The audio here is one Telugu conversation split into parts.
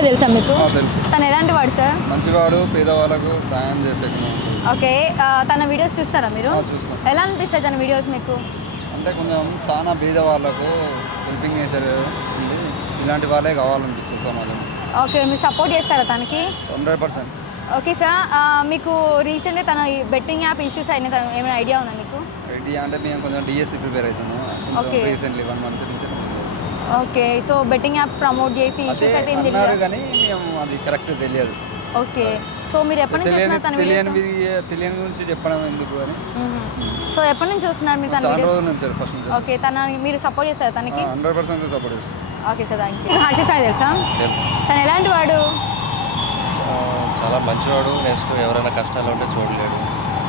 సాయి తెలుసా మీకు? తెలుసు. తను ఎలాంటి వాడు సార్? మంచివాడు, పేదవాళ్ళకు సాయం చేసే ఓకే. తన వీడియోస్ చూస్తారా మీరు? చూస్తాం. ఎలా అనిపిస్తాయి తన వీడియోస్ మీకు? అంటే కొంచెం చాలా బీద వాళ్ళకు హెల్పింగ్ చేసేది ఉంది. ఇలాంటి వాళ్ళే కావాలనిపిస్తుంది సమాజంలో. ఓకే, మీరు సపోర్ట్ చేస్తారా తనకి? 100%. ఓకే సార్, మీకు రీసెంట్గా తన బెట్టింగ్ యాప్ ఇష్యూస్ అయిన ఏమైనా ఐడియా ఉందా మీకు? రెడీ అంటే మేము కొంచెం డిఎస్సి ప్రిపేర్ అవుతున్నాము. ఓకే. రీసెంట్లీ 1 month నుంచి okay, so betting app promote చేసి ఇష్యూస్ అయితే ఏం అన్నారు తెలియదు కానీ మేము అది కరెక్ట్ తెలియదు. ఓకే, సో మీరు ఎప్పటి నుంచి చూస్తున్నారు తన వీడియోస్? తెలియని గురించి చెప్పడం ఎందుకు అని. సో ఎప్పటి నుంచి చూస్తున్నారు మీరు తన చాలా వీడియోస్? రోజుల నుంచి ఫస్ట్ నుంచి. ఓకే, మీరు సపోర్ట్ చేస్తారా తనకి? 100% సపోర్ట్ చేస్తాం. Okay sir, thank you. Harsha Sai తెలుసా? తెలుసు. తను ఎలాంటి వాడు? చాలా మంచివాడు. నెక్స్ట్ ఎవరైనా కష్టాలు ఉంటే చూడలేడు.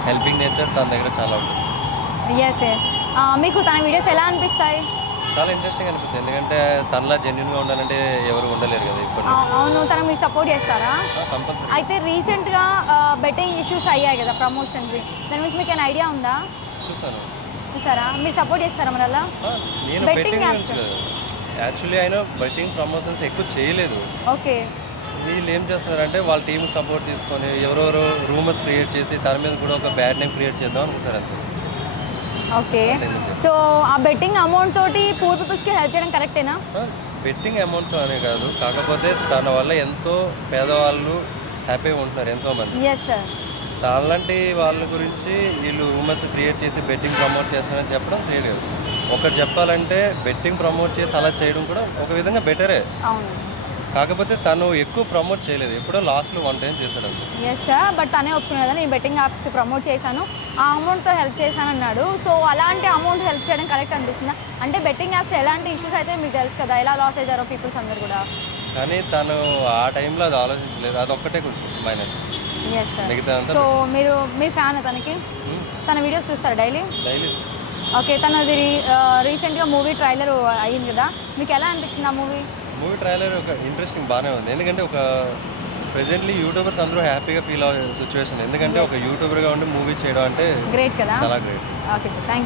హెల్పింగ్ నేచర్ తన దగ్గర చాలా ఉంటుంది. Yes yes. మీకు తన వీడియోస్ ఎలా అనిపిస్తాయి? చాలా ఇంట్రెస్టింగ్ అనిపిస్తుంది. ఎందుకంటే తనలా జెన్యున్గా ఉండాలంటే ఎవరు ఉండలేరు కదా ఇప్పుడు. అవును, తనకు మీరు సపోర్ట్ చేస్తారా? కంపల్సరీ. అయితే రీసెంట్గా బెట్టింగ్ ఇష్యూస్ అయ్యాయి కదా, ప్రమోషన్స్, దాని గురించి మీకు ఏమైనా ఐడియా ఉందా? చూసాను. చూసారా? మీరు సపోర్ట్ చేస్తారా మరి అలా? నేను బెట్టింగ్ గురించి కదా, యాక్చువల్లీ ఆయన బెట్టింగ్ ప్రమోషన్స్ ఎక్కువ చేయలేదు. ఓకే. వీళ్ళు ఏం చేస్తున్నారంటే వాళ్ళ టీం సపోర్ట్ తీసుకొని ఎవరెవరో రూమర్స్ క్రియేట్ చేసి తన మీద కూడా ఒక బ్యాడ్ నేమ్ క్రియేట్ చేద్దాం అనుకుంటారు అంతే. ఓకే, సో ఆ బెట్టింగ్ అమౌంట్ తోటి పూర్ పీపుల్స్కి హెల్ప్ చేయడం కరెక్టేనా? బెట్టింగ్ అమౌంట్స్ అనే కాదు, కాకపోతే తన వల్ల ఎంతో పేదవాళ్ళు హ్యాపీగా ఉంటున్నారు ఎంతోమంది. Yes sir. అలాంటి వాళ్ళ గురించి వీళ్ళు రూమర్స్ క్రియేట్ చేసి బెట్టింగ్ ప్రమోట్ చేస్తున్నారని చెప్పడం తెలియదు. ఒకటి చెప్పాలంటే బెట్టింగ్ ప్రమోట్ చేసి అలా చేయడం కూడా ఒక విధంగా బెటరే. అవును. కాకపోతే తను ఎక్కువ ప్రమోట్ చేయలేదు, ఎప్పుడో లాస్ట్లో 1 time చేశాడు అంతే. ఎస్ సార్, బట్ తనే ఒప్పుకున్నాడు కదా, నేను బెట్టింగ్ యాప్స్ ప్రమోట్ చేశాను, ఆ అమౌంట్తో హెల్ప్ చేశాను అన్నాడు. సో అలాంటి అమౌంట్ హెల్ప్ చేయడం కరెక్ట్ అనిపిస్తుందా? అంటే బెట్టింగ్ యాప్స్ ఎలాంటి ఇష్యూస్ అయితే మీకు తెలుసు కదా, ఎలా లాస్ అయ్యారో పీపుల్స్ అందరు కూడా. కానీ తను ఆ టైంలో అది ఆలోచించలేదు, అది ఒక్కటే కొంచెం మైనస్. Yes sir. మిగతా అంతా సో మీరు ఫ్యాన్ తనకి? తన వీడియోస్ చూస్తారా డైలీ? డైలీ. ఓకే, తనది రీసెంట్గా మూవీ ట్రైలర్ అయ్యింది కదా, మీకు ఎలా అనిపించింది ఆ మూవీ? మూవీ ట్రైలర్ ఒక ఇంట్రెస్టింగ్ బాగానే ఉంది. ఎందుకంటే ఒక ప్రెజెంట్లీ యూట్యూబర్స్ అందరూ హ్యాపీగా ఫీల్ అవ్వే సిచ్యువేషన్. ఎందుకంటే ఒక యూట్యూబర్గా ఉండి మూవీ చేయడం అంటే గ్రేట్ కదా. చాలా great. Okay sir, thank you.